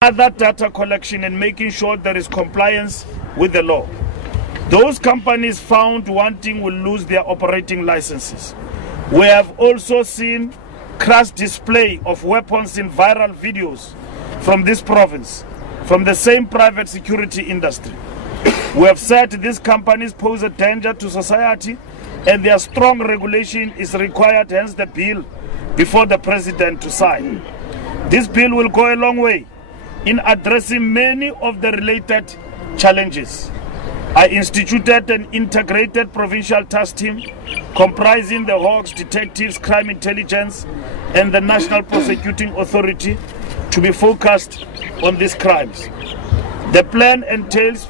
other data collection and making sure there is compliance with the law. Those companies found wanting will lose their operating licenses. We have also seen crass display of weapons in viral videos from this province, from the same private security industry. We have said these companies pose a danger to society and their strong regulation is required, hence the bill before the president to sign. This bill will go a long way in addressing many of the related challenges. I instituted an integrated provincial task team comprising the Hawks, detectives, crime intelligence, and the National Prosecuting Authority to be focused on these crimes. The plan entails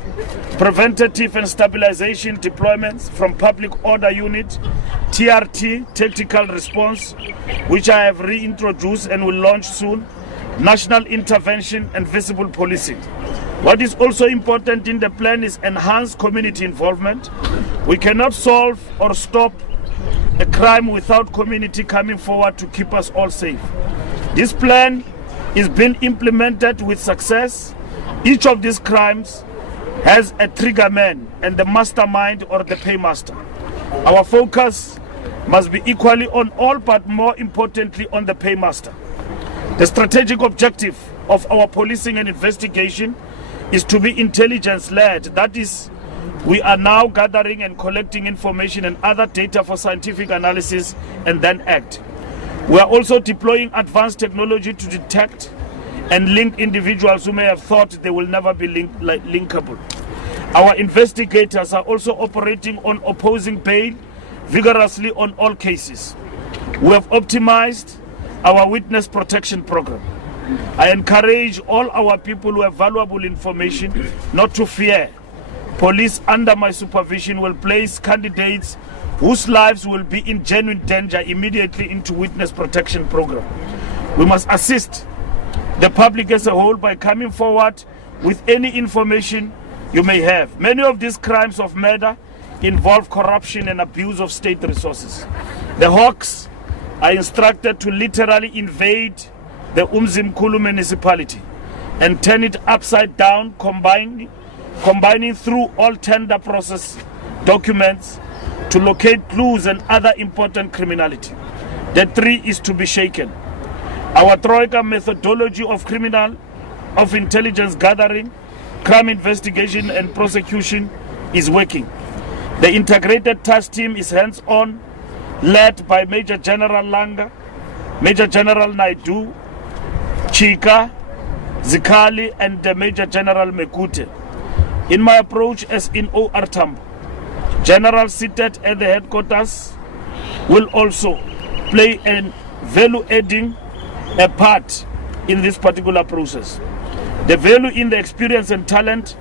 preventative and stabilization deployments from Public Order Unit, TRT, Tactical Response, which I have reintroduced and will launch soon, National Intervention and Visible Policing. What is also important in the plan is enhanced community involvement. We cannot solve or stop a crime without community coming forward to keep us all safe. This plan is being implemented with success. Each of these crimes has a trigger man and the mastermind or the paymaster. Our focus must be equally on all, but more importantly on the paymaster. The strategic objective of our policing and investigation is to be intelligence-led. That is, we are now gathering and collecting information and other data for scientific analysis and then act. We are also deploying advanced technology to detect and link individuals who may have thought they will never be linkable. Our investigators are also operating on opposing bail vigorously on all cases. We have optimized our witness protection program. I encourage all our people who have valuable information not to fear. Police under my supervision will place candidates whose lives will be in genuine danger immediately into witness protection program. We must assist the public as a whole by coming forward with any information you may have. Many of these crimes of murder involve corruption and abuse of state resources. The Hawks are instructed to literally invade the Umzimkhulu municipality and turn it upside down, combining through all tender process documents to locate clues and other important criminality. The tree is to be shaken. Our Troika methodology of intelligence gathering, crime investigation and prosecution is working. The integrated task team is hands-on, led by Major General Langa, Major General Naidu, Chika, Zikali, and the Major General Mekute. In my approach as in OR Tambo, General seated at the headquarters will also play a value-adding part in this particular process. The value in the experience and talent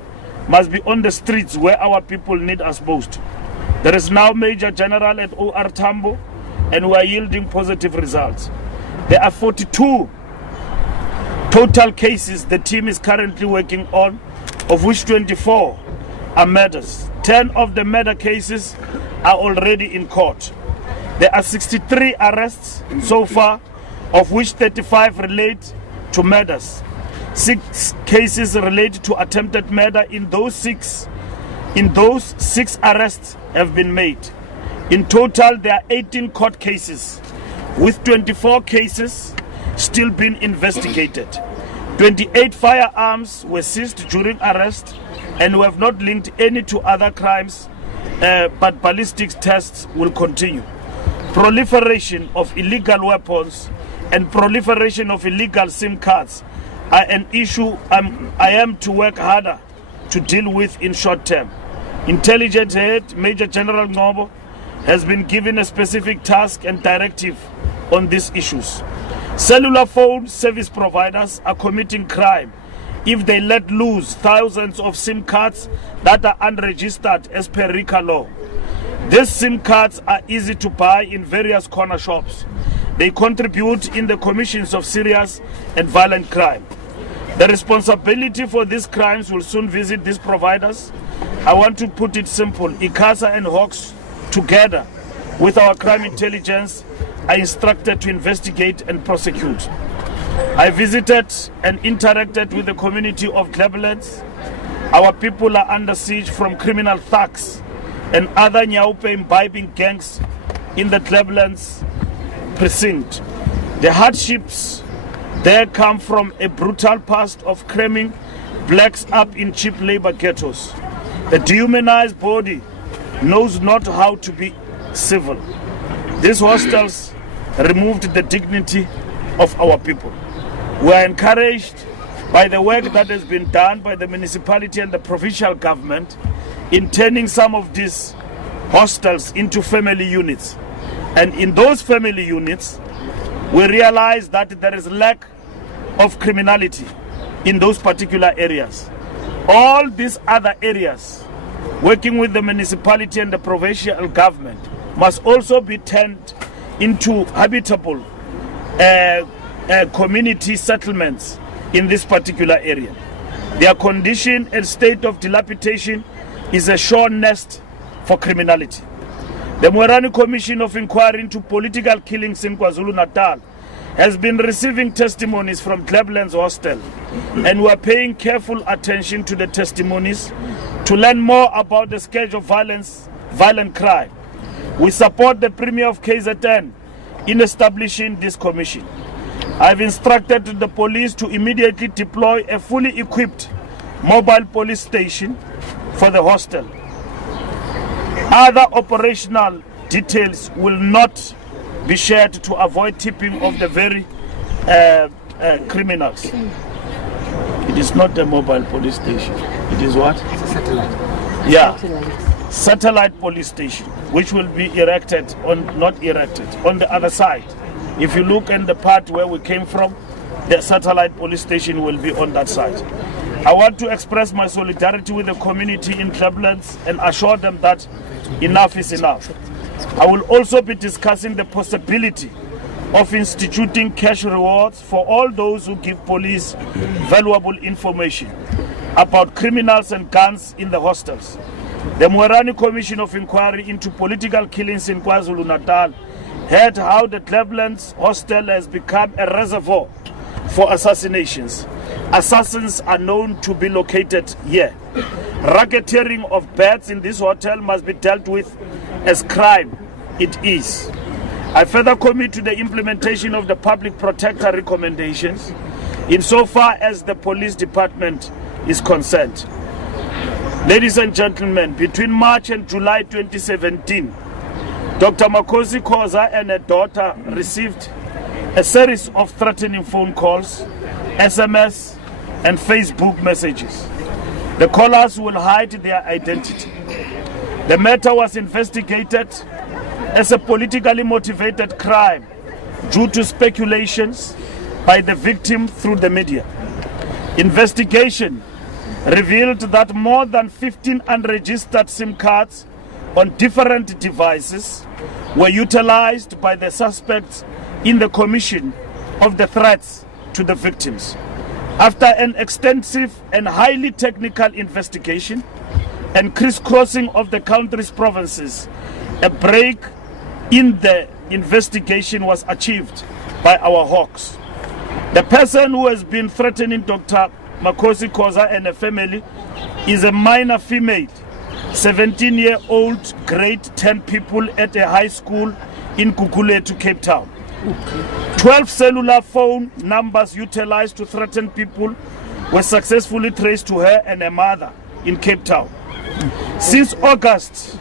must be on the streets where our people need us most. There is now Major General at OR Tambo and we are yielding positive results. There are 42 total cases the team is currently working on, of which 24 are murders. 10 of the murder cases are already in court. There are 63 arrests so far, of which 35 relate to murders. 6 cases relate to attempted murder. In those six arrests have been made. In total, there are 18 court cases, with 24 cases still being investigated. 28 firearms were seized during arrest, and we have not linked any to other crimes, but ballistics tests will continue. Proliferation of illegal weapons and proliferation of illegal SIM cards are an issue I am to work harder to deal with in short term. Intelligence Head Major General Ngobo has been given a specific task and directive on these issues. Cellular phone service providers are committing crime if they let loose thousands of SIM cards that are unregistered as per RICA law. These SIM cards are easy to buy in various corner shops. They contribute in the commissions of serious and violent crime. The responsibility for these crimes will soon visit these providers. I want to put it simple. ICASA and Hawks, together with our crime intelligence, are instructed to investigate and prosecute. I visited and interacted with the community of Glebelands. Our people are under siege from criminal thugs and other Nyaupe imbibing gangs in the Glebelands precinct. The hardships there come from a brutal past of cramming blacks up in cheap labor ghettos. The dehumanized body knows not how to be civil. These hostels removed the dignity of our people. We are encouraged by the work that has been done by the municipality and the provincial government in turning some of these hostels into family units. And in those family units, we realize that there is lack of criminality in those particular areas. All these other areas, working with the municipality and the provincial government, must also be turned into habitable community settlements in this particular area. Their condition and state of dilapidation is a sure nest for criminality. The Mwerani Commission of Inquiry into Political Killings in KwaZulu-Natal has been receiving testimonies from Glebelands Hostel, and we are paying careful attention to the testimonies to learn more about the scourge of violent crime. We support the Premier of KZN in establishing this commission. I've instructed the police to immediately deploy a fully equipped mobile police station for the hostel. Other operational details will not be shared to avoid tipping of the very criminals. It is not a mobile police station. It is what? It's a satellite. Yeah. Satellite police station, which will be erected not erected on the other side. If you look in the part where we came from, the satellite police station will be on that side. I want to express my solidarity with the community in Glebelands and assure them that enough is enough. I will also be discussing the possibility of instituting cash rewards for all those who give police valuable information about criminals and guns in the hostels. The Mwerani Commission of Inquiry into Political Killings in KwaZulu-Natal heard how the Glebelands Hostel has become a reservoir for assassinations. Assassins are known to be located here. Racketeering of beds in this hotel must be dealt with as crime it is. I further commit to the implementation of the public protector recommendations insofar as the police department is concerned. Ladies and gentlemen, between March and July 2017, Dr. Makosi Khoza and her daughter received a series of threatening phone calls, SMS, and Facebook messages. The callers will hide their identity. The matter was investigated as a politically motivated crime due to speculations by the victim through the media. Investigation revealed that more than 15 unregistered SIM cards on different devices were utilized by the suspects in the commission of the threats to the victims. After an extensive and highly technical investigation and crisscrossing of the country's provinces, a break in the investigation was achieved by our hawks. The person who has been threatening Dr. Makosi Khoza and her family is a minor female, 17-year-old grade 10 pupil at a high school in Gugulethu, Cape Town. 12 cellular phone numbers utilized to threaten people were successfully traced to her and her mother in Cape Town. Since August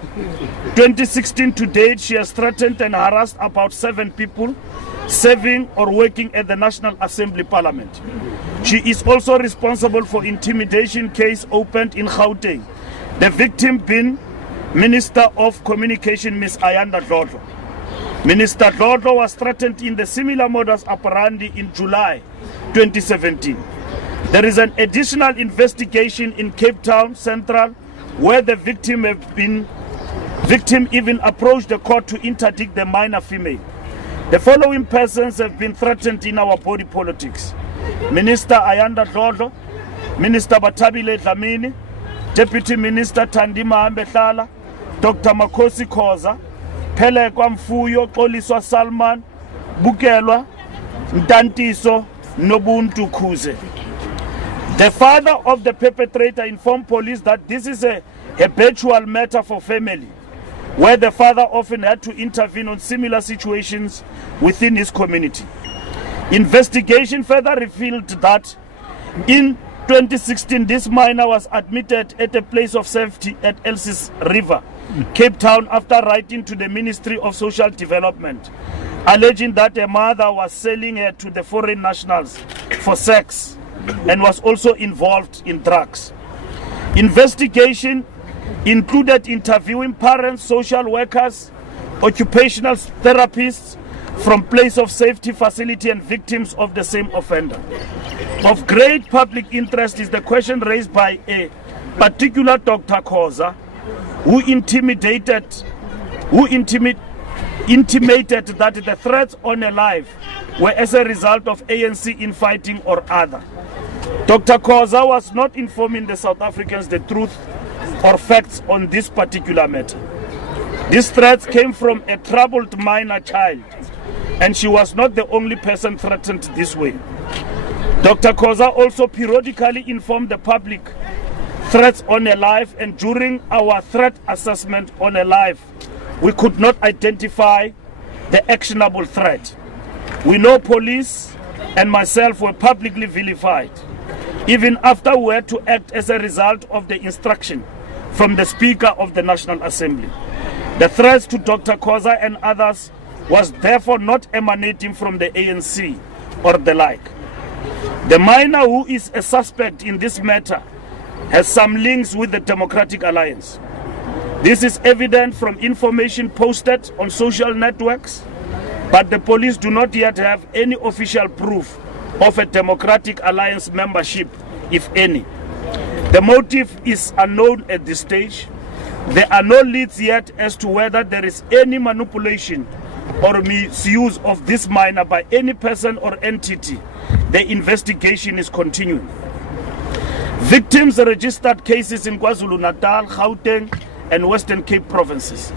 2016 to date, she has threatened and harassed about 7 people serving or working at the National Assembly Parliament. She is also responsible for intimidation case opened in Gauteng, the victim being Minister of Communication Ms. Ayanda Dlodlo. Minister Dlodlo was threatened in the similar modus operandi in July 2017. There is an additional investigation in Cape Town Central where the victim even approached the court to interdict the minor female. The following persons have been threatened in our body politics: Minister Ayanda Dlodlo, Minister Bathabile Dlamini, Deputy Minister Thandima Hambehlala, Dr. Makosi Khoza, Pelekwa Mfuyo, Xoliswa Salman, Bukelwa, Ntantiso, Nobuntu Kuze. The father of the perpetrator informed police that this is a habitual matter for family, where the father often had to intervene on similar situations within his community. Investigation further revealed that in 2016, this minor was admitted at a place of safety at Elsis River, Cape Town, after writing to the Ministry of Social Development, alleging that a mother was selling her to the foreign nationals for sex and was also involved in drugs. Investigation included interviewing parents, social workers, occupational therapists from place of safety facility and victims of the same offender. Of great public interest is the question raised by a particular Dr. Khoza, who intimated that the threats on her life were as a result of ANC infighting or other. Dr. Khoza was not informing the South Africans the truth or facts on this particular matter. These threats came from a troubled minor child, and she was not the only person threatened this way. Dr. Khoza also periodically informed the public threats on her life, and during our threat assessment on her life, we could not identify the actionable threat. We know police and myself were publicly vilified, even after we had to act as a result of the instruction from the Speaker of the National Assembly. The threats to Dr. Khoza and others was therefore not emanating from the ANC or the like. The minor, who is a suspect in this matter, has some links with the Democratic Alliance. This is evident from information posted on social networks, but the police do not yet have any official proof of a Democratic Alliance membership, if any. The motive is unknown at this stage. There are no leads yet as to whether there is any manipulation or misuse of this minor by any person or entity. The investigation is continuing. Victims registered cases in KwaZulu-Natal, Gauteng, and Western Cape provinces.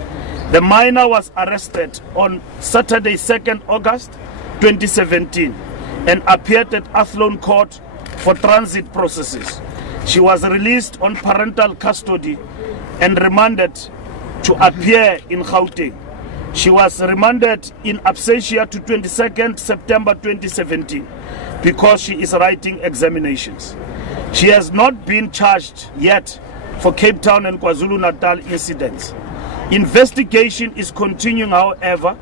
The minor was arrested on Saturday, 2nd August 2017, and appeared at Athlone Court for transit processes. She was released on parental custody and remanded to appear in Gauteng. She was remanded in absentia to 22nd September 2017 because she is writing examinations. She has not been charged yet for Cape Town and KwaZulu-Natal incidents. Investigation is continuing, however.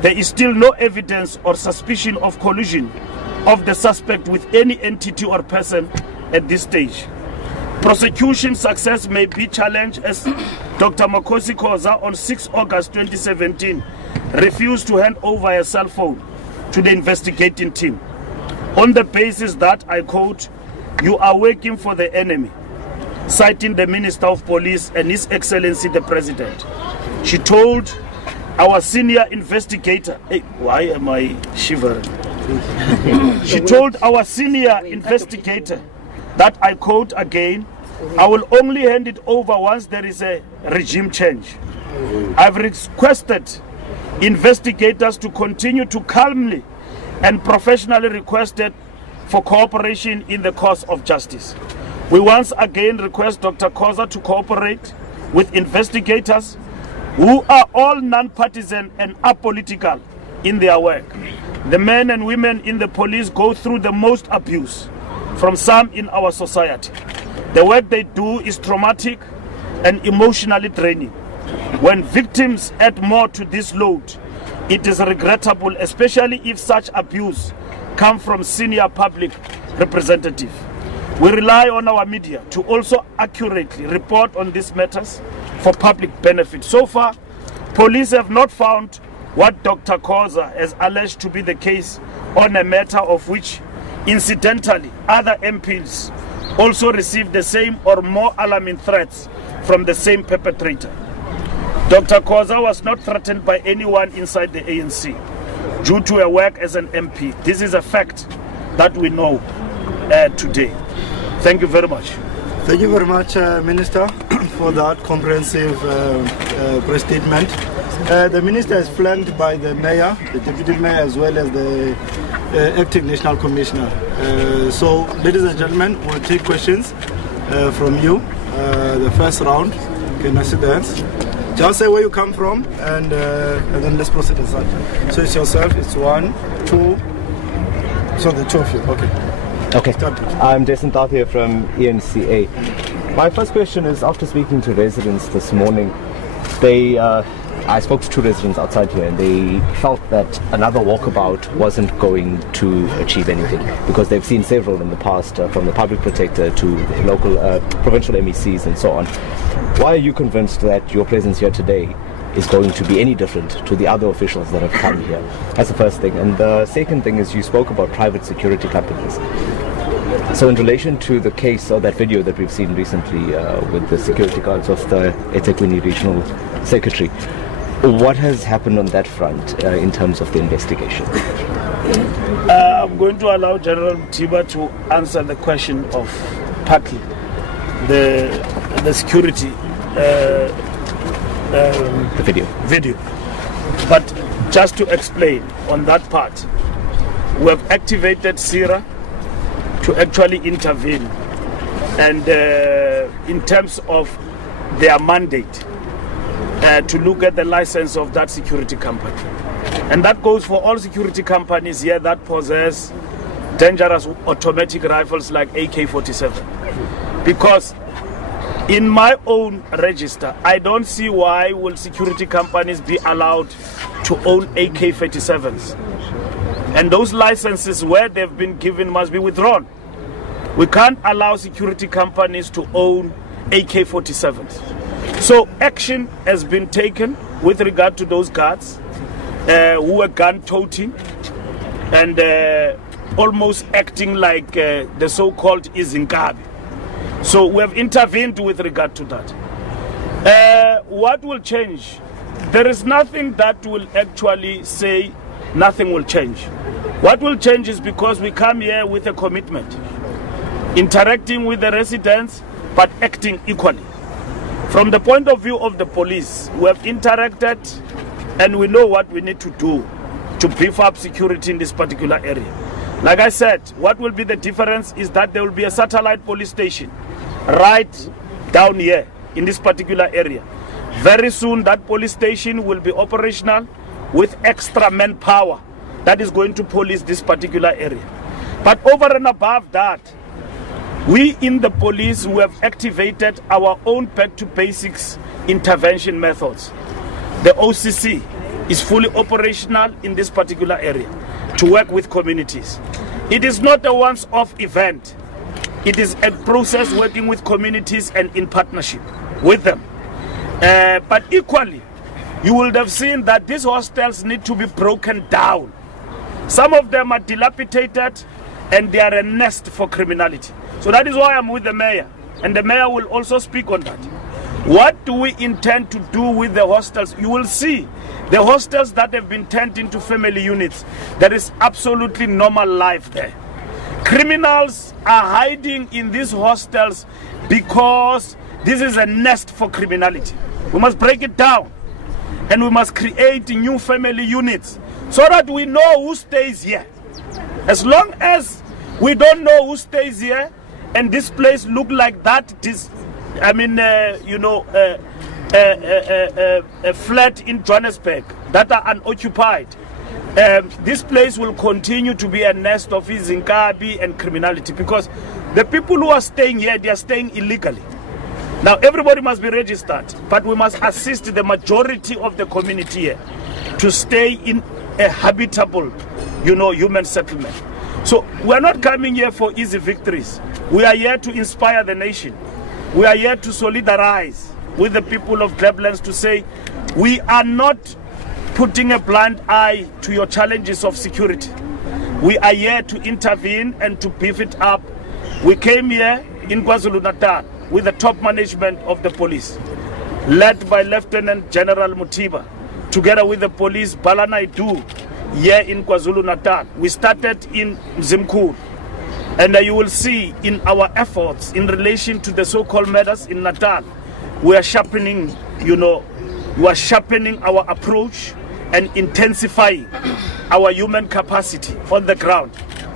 There is still no evidence or suspicion of collusion of the suspect with any entity or person at this stage. Prosecution success may be challenged as Dr. Makosi Khoza on 6 August 2017 refused to hand over her cell phone to the investigating team on the basis that, I quote, "You are working for the enemy," citing the Minister of Police and His Excellency the President. She told our senior investigator, hey, why am I shivering? She told our senior investigator that, I quote again, "I will only hand it over once there is a regime change." I've requested investigators to continue to calmly and professionally requested for cooperation in the cause of justice. We once again request Dr. Khoza to cooperate with investigators who are all non-partisan and apolitical in their work. The men and women in the police go through the most abuse from some in our society. The work they do is traumatic and emotionally draining. When victims add more to this load, it is regrettable, especially if such abuse comes from senior public representatives. We rely on our media to also accurately report on these matters for public benefit. So far, police have not found what Dr. Khoza has alleged to be the case on a matter of which, incidentally, other MPs also received the same or more alarming threats from the same perpetrator. Dr. Khoza was not threatened by anyone inside the ANC due to her work as an MP. This is a fact that we know today. Thank you very much. Thank you very much, Minister, for that comprehensive press statement. The Minister is flanked by the Mayor, the Deputy Mayor, as well as the Acting National Commissioner. So, ladies and gentlemen, we'll take questions from you. The first round, can I sit down? Just say where you come from, and then let's proceed as that. So it's yourself, it's 1, 2, so the two of you, okay. I'm Jason Tath here from ENCA. My first question is, after speaking to residents this morning, I spoke to 2 residents outside here, and they felt that another walkabout wasn't going to achieve anything because they've seen several in the past, from the public protector to local provincial MECs and so on. Why are you convinced that your presence here today is going to be any different to the other officials that have come here? That's the first thing. And the second thing is, you spoke about private security companies. So in relation to the case or that video that we've seen recently with the security guards of the eThekwini Regional Secretary, what has happened on that front in terms of the investigation? I'm going to allow General Mothiba to answer the question of partly the security the video. But just to explain on that part, we have activated SIRA to actually intervene, and in terms of their mandate to look at the license of that security company. And that goes for all security companies here that possess dangerous automatic rifles like AK-47. Because in my own register, I don't see why will security companies be allowed to own AK-47s. And those licenses, where they've been given, must be withdrawn. We can't allow security companies to own AK-47s. So action has been taken with regard to those guards who were gun-toting and almost acting like the so-called Izinkabi. So we have intervened with regard to that. What will change? There is nothing that will actually say nothing will change. What will change is because we come here with a commitment, interacting with the residents, but acting equally. From the point of view of the police, we have interacted and we know what we need to do to beef up security in this particular area. Like I said, what will be the difference is that there will be a satellite police station right down here in this particular area. Very soon that police station will be operational with extra manpower that is going to police this particular area. But over and above that, we in the police, we have activated our own back to basics intervention methods. The OCC is fully operational in this particular area to work with communities. It is not a once-off event. It is a process working with communities and in partnership with them. But equally, you would have seen that these hostels need to be broken down. Some of them are dilapidated and they are a nest for criminality. So that is why I'm with the mayor, and the mayor will also speak on that. What do we intend to do with the hostels? You will see the hostels that have been turned into family units. There is absolutely normal life there. Criminals are hiding in these hostels because this is a nest for criminality. We must break it down and we must create new family units so that we know who stays here. As long as we don't know who stays here and this place look like that, it is, I mean, a flat in Johannesburg that are unoccupied. This place will continue to be a nest of Izinkabi and criminality, because the people who are staying here, they are staying illegally. Now, everybody must be registered, but we must assist the majority of the community here to stay in a habitable, human settlement. So we're not coming here for easy victories. We are here to inspire the nation. We are here to solidarize with the people of Glebelands to say, we are not putting a blind eye to your challenges of security. We are here to intervene and to beef it up. We came here in KwaZulu-Natal with the top management of the police, led by Lieutenant General Mothiba, together with the police Balanaidu here in KwaZulu-Natal. We started in Mzimkhulu, and you will see in our efforts in relation to the so-called matters in Natal, we are sharpening, we are sharpening our approach and intensifying our human capacity on the ground,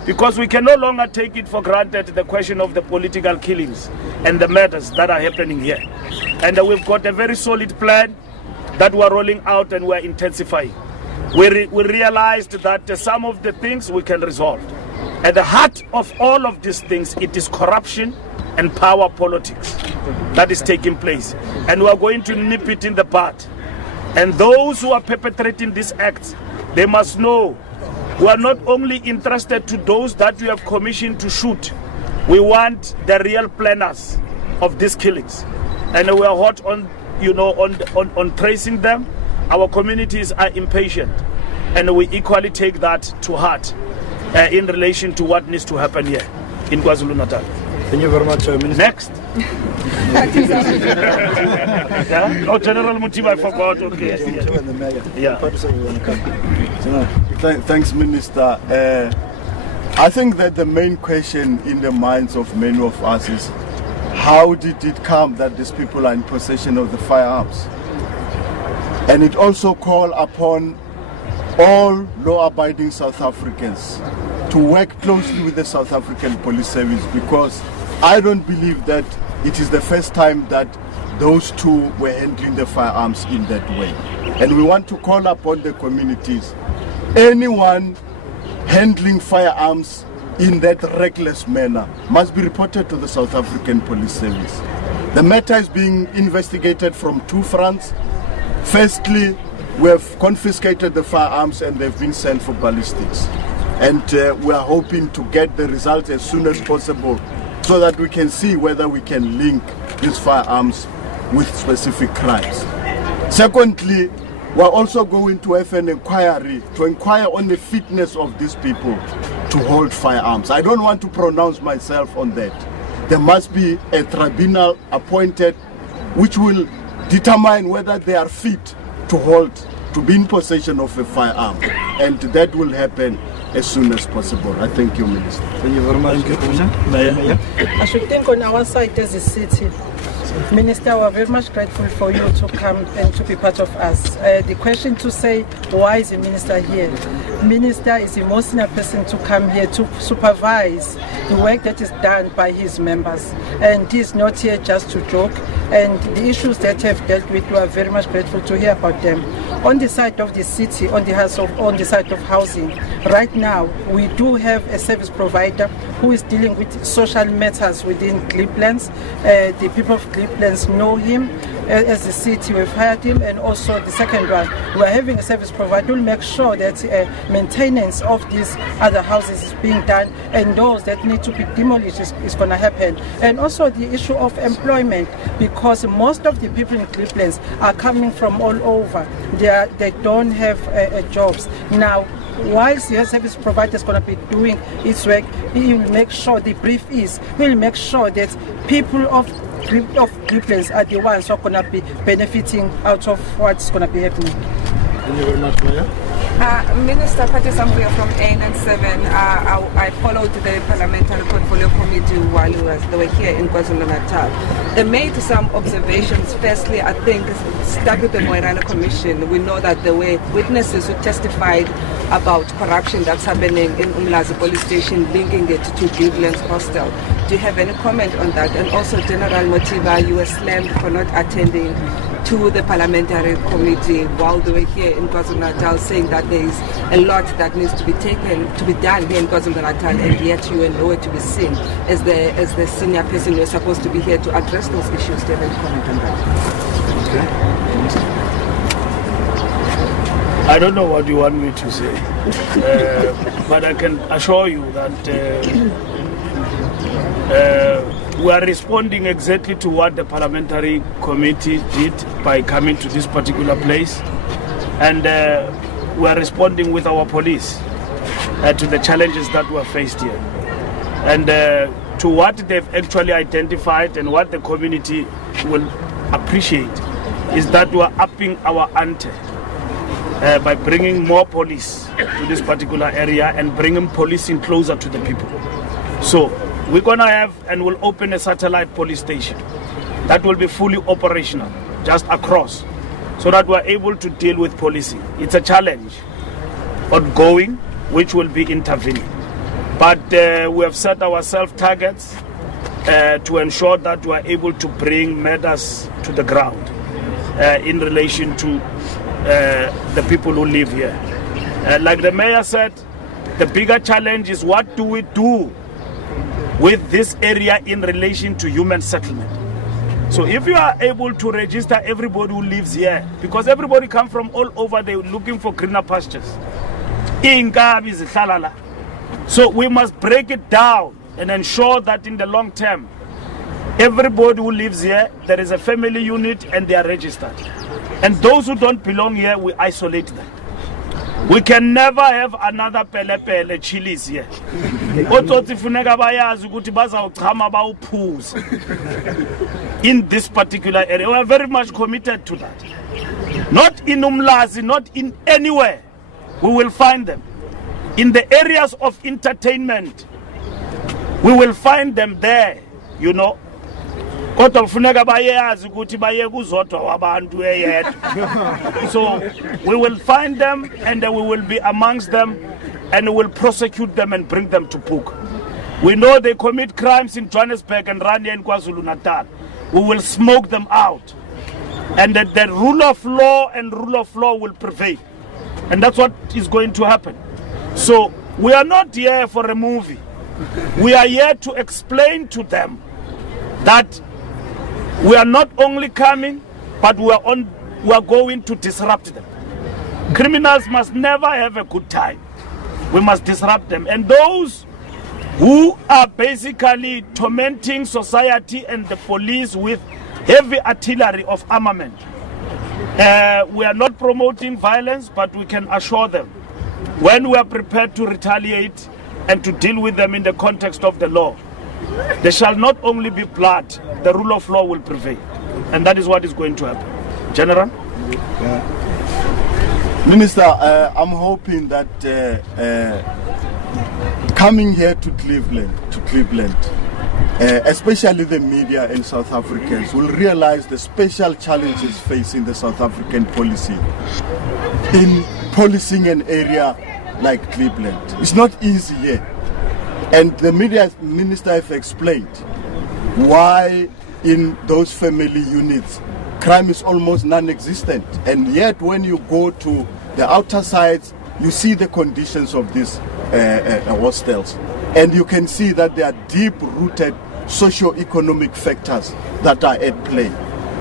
because we can no longer take it for granted the question of the political killings and the murders that are happening here. And we've got a very solid plan that we're rolling out and we're intensifying. We realized that some of the things we can resolve. At the heart of all of these things, it is corruption and power politics that is taking place. And we are going to nip it in the bud. And those who are perpetrating these acts, they must know we are not only interested to those that we have commissioned to shoot. We want the real planners of these killings. And we are hot on, on tracing them. Our communities are impatient. And we equally take that to heart in relation to what needs to happen here in KwaZulu-Natal. Thank you very much, Minister. Next. Yeah? Oh, General Mothiba, I forgot. Okay. Yeah. Thanks, Minister. I think that the main question in the minds of many of us is, how did it come that these people are in possession of the firearms? And it also calls upon all law-abiding South Africans to work closely with the South African Police Service, because I don't believe that it is the first time that those two were handling the firearms in that way. And we want to call upon the communities. Anyone handling firearms in that reckless manner must be reported to the South African Police Service. The matter is being investigated from two fronts. Firstly, we have confiscated the firearms and they've been sent for ballistics. And we are hoping to get the results as soon as possible so that we can see whether we can link these firearms with specific crimes. Secondly, we are also going to have an inquiry to inquire on the fitness of these people to hold firearms. I don't want to pronounce myself on that. There must be a tribunal appointed which will determine whether they are fit to hold, to be in possession of a firearm, and that will happen as soon as possible. I thank you, Minister. Thank you very much. I should think on our side as a city, Minister, we are very much grateful for you to come and to be part of us. The question to say, why is the Minister here? Minister is the most senior person to come here to supervise the work that is done by his members. And he is not here just to joke. And the issues that have dealt with, we are very much grateful to hear about them. On the side of the city, on the side of housing, right now we do have a service provider who is dealing with social matters within Glebelands. The people of Glebelands know him. As the city, we've hired him, and also the second one, we're having a service provider who will make sure that maintenance of these other houses is being done, and those that need to be demolished is going to happen. And also the issue of employment, because most of the people in Glebelands are coming from all over. They don't have jobs. Now, whilst the service provider is going to be doing its work, he will make sure, the brief is, he will make sure that people of Glebelands are the ones who are going to be benefiting out of what's going to be happening. Thank you very much, Mayor. Minister Fikile Mbalula from AN7, I followed the Parliamentary Portfolio Committee while they were here in KwaZulu-Natal. They made some observations. Firstly, I think, start with the Moirana Commission. We know that there were witnesses who testified about corruption that's happening in Umlazi Police Station, linking it to Glebelands Hostel. Do you have any comment on that? And also, General Mothiba, you were slammed for not attending to the Parliamentary Committee while they were here in KwaZulu-Natal, saying that there is a lot that needs to be done here in KwaZulu-Natal, and yet you were nowhere to be seen as the senior person. You're supposed to be here to address those issues. Do you have any comment on that? Okay. I don't know what you want me to say, but I can assure you that we are responding exactly to what the Parliamentary Committee did by coming to this particular place, and we are responding with our police to the challenges that were faced here, and to what they've actually identified, and what the community will appreciate is that we are upping our ante by bringing more police to this particular area and bringing policing closer to the people. So we're going to have and will open a satellite police station that will be fully operational just across, so that we're able to deal with policy. It's a challenge ongoing, which will be intervening. But we have set ourselves targets to ensure that we are able to bring matters to the ground in relation to the people who live here. Like the mayor said, the bigger challenge is what do we do with this area in relation to human settlement. So if you are able to register everybody who lives here, because everybody comes from all over, they're looking for greener pastures. So we must break it down and ensure that in the long term, everybody who lives here, there is a family unit and they are registered. And those who don't belong here, we isolate them. We can never have another pele chilies here. In this particular area, we are very much committed to that. Not in Umlazi, not in anywhere. We will find them. In the areas of entertainment, we will find them there, you know. So we will find them and we will be amongst them and we will prosecute them and bring them to book. We know they commit crimes in Johannesburg and Rania and KwaZulu-Natal. We will smoke them out. And that the rule of law and rule of law will prevail. And that's what is going to happen. So we are not here for a movie. We are here to explain to them that we are not only coming, but we are going to disrupt them. Criminals must never have a good time. We must disrupt them. And those who are basically tormenting society and the police with heavy artillery of armament, we are not promoting violence, but we can assure them when we are prepared to retaliate and to deal with them in the context of the law, there shall not only be blood, the rule of law will prevail. And that is what is going to happen. General? Minister, I'm hoping that coming here to Cleveland, especially the media and South Africans will realize the special challenges facing the South African policy in policing an area like Cleveland. It's not easy here. And the media minister have explained why in those family units crime is almost non-existent. And yet when you go to the outer sides, you see the conditions of these hostels. And you can see that there are deep-rooted socio-economic factors that are at play.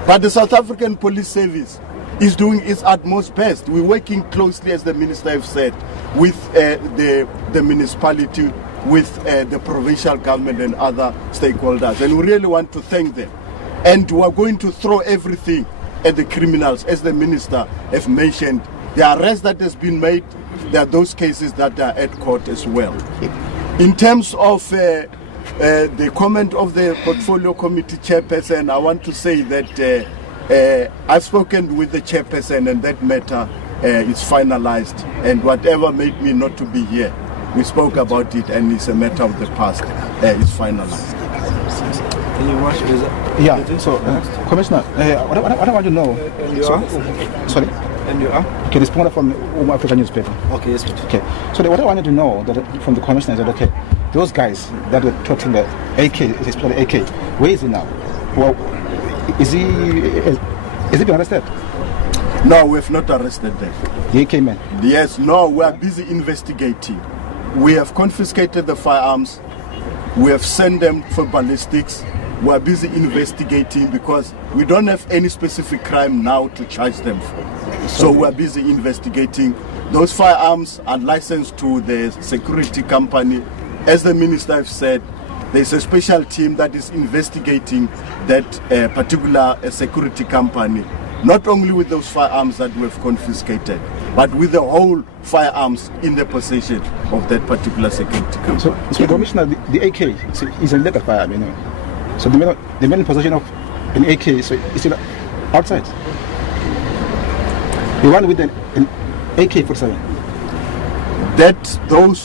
But the South African Police Service is doing its utmost best. We're working closely, as the minister have said, with the municipality, with the provincial government and other stakeholders. And we really want to thank them. And we are going to throw everything at the criminals, as the minister have mentioned. The arrest that has been made, there are those cases that are at court as well. In terms of the comment of the portfolio committee chairperson, I want to say that I've spoken with the chairperson and that matter is finalized. And whatever made me not to be here, we spoke about it and it's a matter of the past. It's finalized. Yeah, so Commissioner, what I want to know. Sorry? And you are? Okay, this point from African newspaper. Okay, yes, please. Okay, so what I wanted to know from the commissioner is that, okay, those guys that were toting the AK, especially AK, where is he now? Well, is he been arrested? No, we have not arrested them. The AK man? Yes, no, we are busy investigating. We have confiscated the firearms. We have sent them for ballistics. We are busy investigating because we don't have any specific crime now to charge them for. So we are busy investigating. Those firearms are licensed to the security company. As the minister has said, there's a special team that is investigating that particular security company, not only with those firearms that we have confiscated, but with the whole firearms in the possession of that particular security company. So Commissioner, the AK is a legal firearm, you know. So the man in possession of an AK, so it's still outside. The one with an AK-47.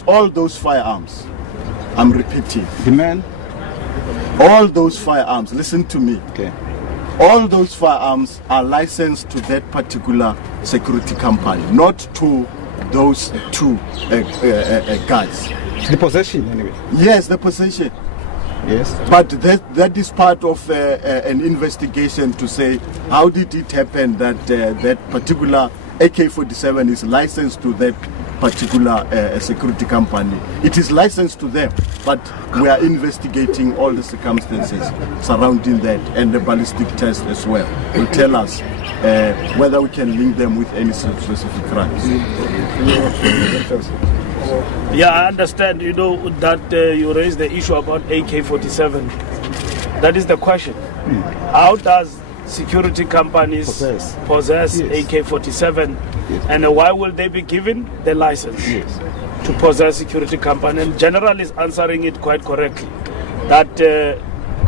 All those firearms, I'm repeating. The man? All those firearms, listen to me. Okay. all those firearms are licensed to that particular security company, not to those two guys. The possession, anyway. Yes, the possession. Yes. But that is part of an investigation to say how did it happen that that particular AK-47 is licensed to that particular security company. It is licensed to them, but we are investigating all the circumstances surrounding that, and the ballistic test as well will tell us whether we can link them with any specific crimes. Yeah, I understand, that you raised the issue about AK-47. That is the question. How does security companies possess AK-47, and why will they be given the license to possess security company? And General is answering it quite correctly, that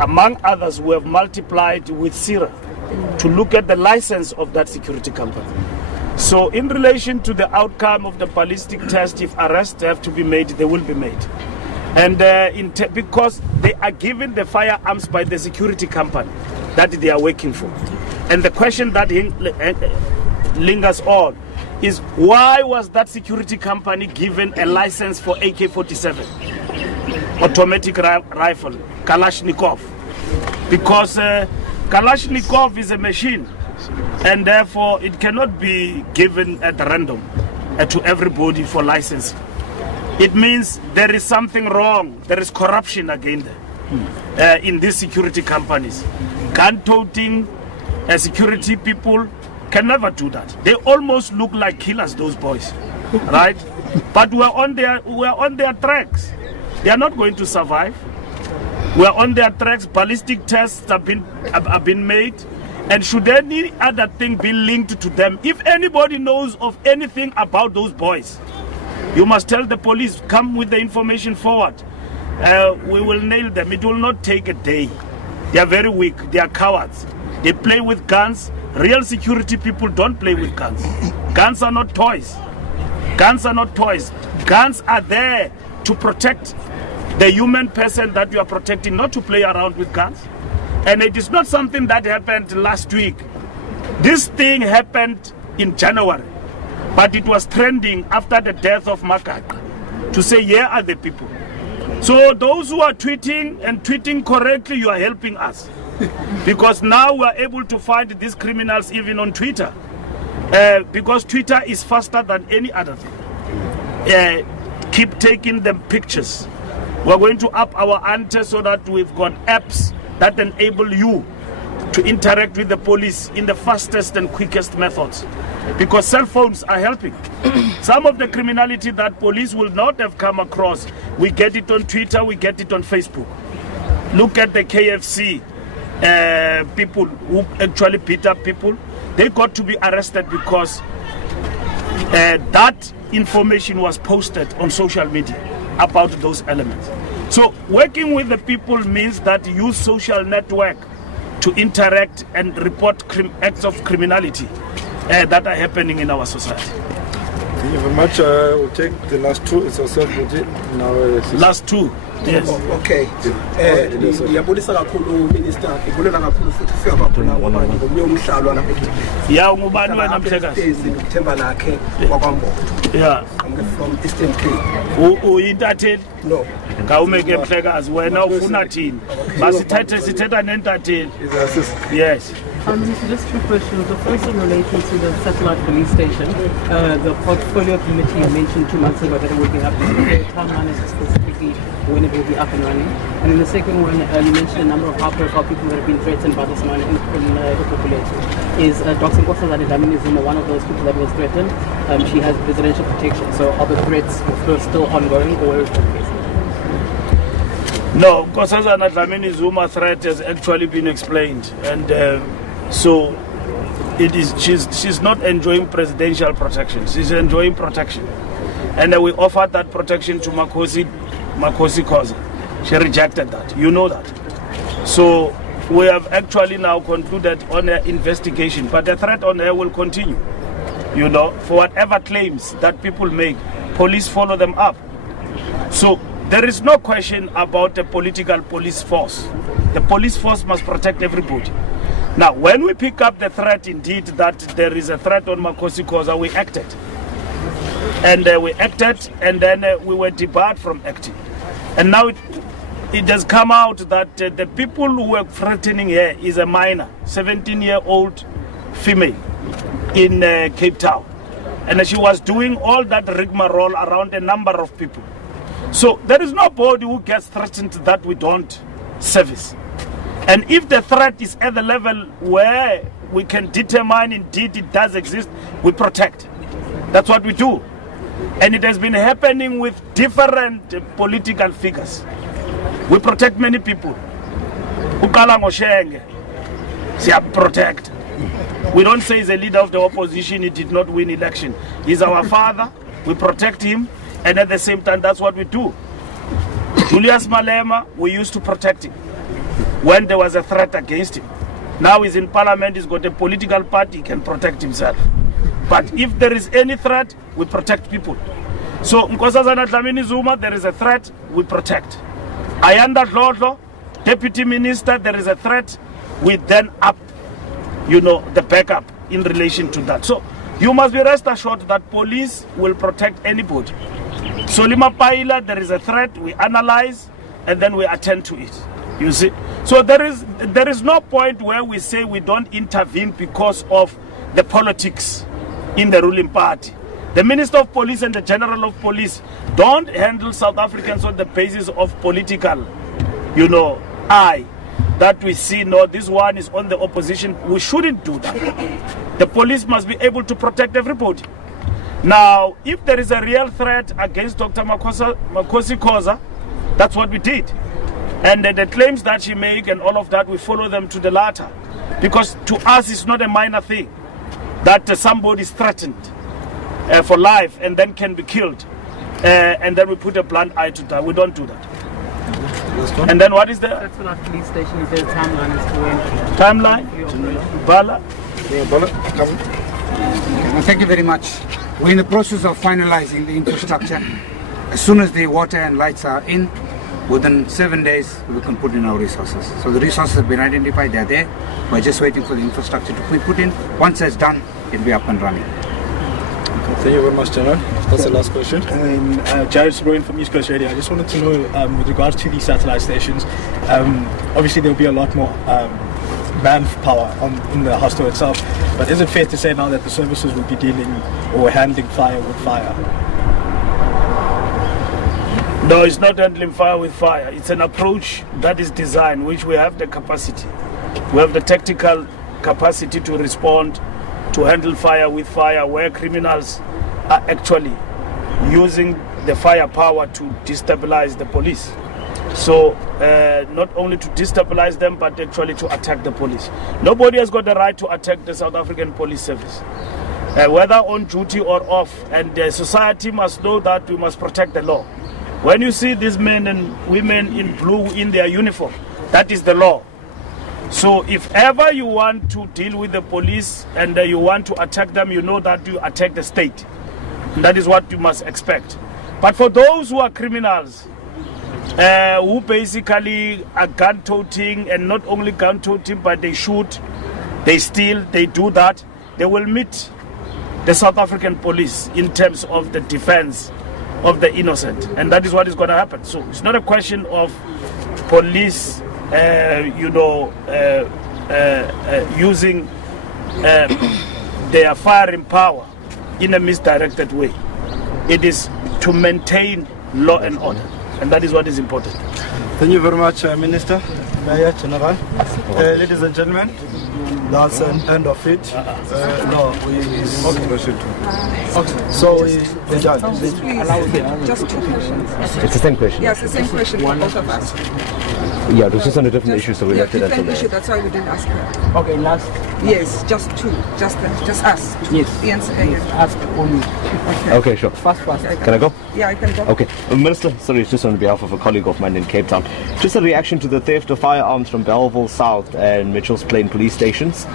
among others we have multiplied with SIRA to look at the license of that security company. So in relation to the outcome of the ballistic test, if arrests have to be made, they will be made. And because they are given the firearms by the security company that they are working for. And the question that lingers on is, why was that security company given a license for AK-47, automatic rifle, Kalashnikov? Because Kalashnikov is a machine, and therefore it cannot be given at random to everybody for licensing. It means there is something wrong, there is corruption again there in these security companies. Gun-toting security people can never do that. They almost look like killers, those boys, right? But we're on their tracks. They are not going to survive. We're on their tracks. Ballistic tests have been made, and should any other thing be linked to them, if anybody knows of anything about those boys, you must tell the police, come with the information forward. We will nail them. It will not take a day. They are very weak. They are cowards. They play with guns. Real security people don't play with guns. Guns are not toys. Guns are not toys. Guns are there to protect the human person that you are protecting, not to play around with guns. And it is not something that happened last week. This thing happened in January, but it was trending after the death of Makaka to say, here are the people. So those who are tweeting and tweeting correctly, you are helping us. Because now we are able to find these criminals even on Twitter. Because Twitter is faster than any other thing. Keep taking them pictures. We're going to up our ante so that we've got apps that enable you to interact with the police in the fastest and quickest methods. Because cell phones are helping. Some of the criminality that police will not have come across, we get it on Twitter, we get it on Facebook. Look at the KFC people who actually beat up people. They got to be arrested because that information was posted on social media about those elements. So working with the people means that you use social network to interact and report acts of criminality that are happening in our society. Thank you very much. We'll take the last two. It's yourself, last two. Yes. Okay. Ngiyabulisa kakhulu Minister. Ngibulela kakhulu futhi ufika kakhulu ngomunye umhlalo lapha. Yeah, ngubani wena Mthekazi? Ngithemba lakhe kwakwambo. Yeah. I'm from Eastern Cape. Uyintatheli? No. Ngawumeke Mthekazi wena ufuna thini? Basithetha nentatheli. Yes. Just two questions. The first one relating to the satellite police station. The portfolio committee mentioned 2 months ago that it would be happening. The timeline is specifically when it will be up and running. And then the second one, you mentioned a number of high-profile people that have been threatened by this man in Ipopulato. Is Dr. Nkosazana Dlamini-Zuma one of those people that was threatened? She has presidential protection. So are the threats still ongoing, or is it? No, Nkosazana Dlamini-Zuma threat has actually been explained, and so it is. She's not enjoying presidential protection. She's enjoying protection, and we offered that protection to Makosi Khoza. She rejected that. You know that. So we have actually now concluded on her investigation, but the threat on her will continue. You know, for whatever claims that people make, police follow them up. So there is no question about the political police force. The police force must protect everybody. Now, when we pick up the threat, indeed, that there is a threat on Makosi Khoza, we acted. And and then we were debarred from acting. And now it has come out that the people who were threatening her is a minor, 17-year-old female in Cape Town. And she was doing all that rigmarole around a number of people. So there is nobody who gets threatened that we don't service. And if the threat is at the level where we can determine indeed it does exist, we protect. That's what we do. And it has been happening with different political figures. We protect many people. Ukala Moshenge, protect. We don't say he's a leader of the opposition, he did not win election. He's our father, we protect him, and at the same time, that's what we do. Julius Malema, we used to protect him when there was a threat against him. Now he's in parliament, he's got a political party, he can protect himself. But if there is any threat, we protect people. So, Nkosazana Dlamini Zuma, there is a threat, we protect. Ayanda Dlodlo, Deputy Minister, there is a threat, we then up, the backup in relation to that. So, you must be rest assured that police will protect anybody. So, Lima Paila, there is a threat, we analyze, and then we attend to it. You see? So, there is no point where we say we don't intervene because of the politics in the ruling party. The Minister of Police and the General of Police don't handle South Africans on the basis of political, that we see, no, this one is on the opposition. We shouldn't do that. The police must be able to protect everybody. Now, if there is a real threat against Dr. Makosi Khoza, that's what we did. And the claims that she made and all of that, we follow them to the latter. Because to us, it's not a minor thing that somebody is threatened for life and then can be killed. And then we put a blunt eye to that. We don't do that. And then what is the... That's what our police station is, the timeline is to when... Timeline? Bala? Thank you very much. We're in the process of finalizing the infrastructure. As soon as the water and lights are in, within 7 days, we can put in our resources. So the resources have been identified, they're there. We're just waiting for the infrastructure to be put in. Once that's done, it'll be up and running. Thank you very much, General. That's the last question. Jared Sproin from East Coast Radio. I just wanted to know, with regards to these satellite stations, obviously there'll be a lot more manpower in the hostel itself, but is it fair to say now that the services will be dealing or handling fire with fire? No, it's not handling fire with fire. It's an approach that is designed, which we have the capacity. We have the tactical capacity to respond, to handle fire with fire, where criminals are actually using the firepower to destabilize the police. So not only to destabilize them, but actually to attack the police. Nobody has got the right to attack the South African Police Service, whether on duty or off. And the society must know that we must protect the law. When you see these men and women in blue in their uniform, that is the law. So if ever you want to deal with the police and you want to attack them, you know that you attack the state. And that is what you must expect. But for those who are criminals, who basically are gun-toting, and not only gun-toting, but they shoot, they steal, they do that, they will meet the South African police in terms of the defense of the innocent. And that is what is going to happen. So it's not a question of police using their firing power in a misdirected way. It is to maintain law and order, and that is what is important. Thank you very much, Minister, Mayor, General. Ladies and gentlemen, that's an end of it. So we're done. Just 2 questions. It's the same question. Yes, the same question for both of us. Yeah, it was just on a different issue, so we left it until different issue, that's why we didn't ask her. Okay, last. Yes, just 2. Just us. Yes. Yes, ask only. Okay, sure. Fast. Can I go? Yeah, I can go. Okay. Minister, sorry, it's just on behalf of a colleague of mine in Cape Town. Just a reaction to the theft of firearms from Bellville South and Mitchell's Plain police stations.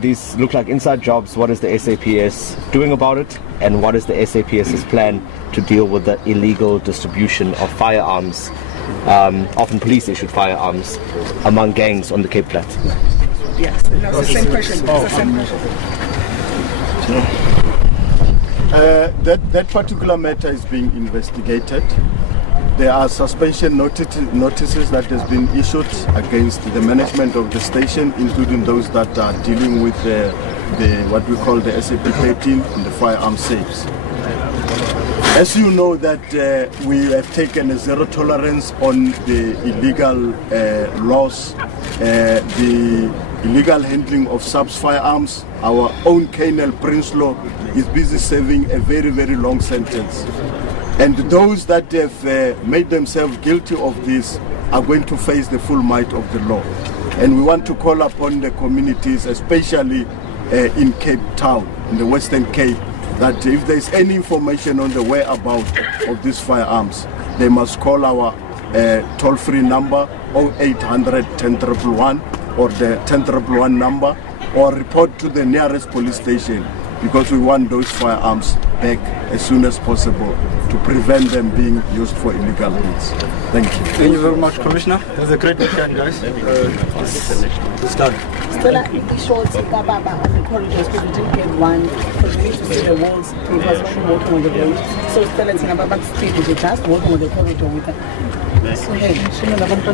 These look like inside jobs. What is the SAPS doing about it? And what is the SAPS's plan to deal with the illegal distribution of firearms, often police-issued firearms, among gangs on the Cape Flats? Yes, no, it's the same question. It's the same question. That particular matter is being investigated. There are suspension notices that has been issued against the management of the station, including those that are dealing with what we call the SAP13 and the firearm safes. As you know that we have taken a zero tolerance on the illegal laws, the illegal handling of subs firearms. Our own Colonel Prinsloo is busy serving a very, very long sentence. And those that have made themselves guilty of this are going to face the full might of the law. And we want to call upon the communities, especially in Cape Town, in the Western Cape, that if there's any information on the whereabouts of these firearms, they must call our toll-free number 0800 10111 or the 10111 number, or report to the nearest police station, because we want those firearms back as soon as possible to prevent them being used for illegal means. Thank you. Thank you very much, Commissioner. That's a great weekend, guys. It's done. Stella, the shots on the corridors, people didn't get one, because we need to see the walls, it was not walking on the road. So Stella Tingababa Street is just walking on the corridor with her. So hey, she knows about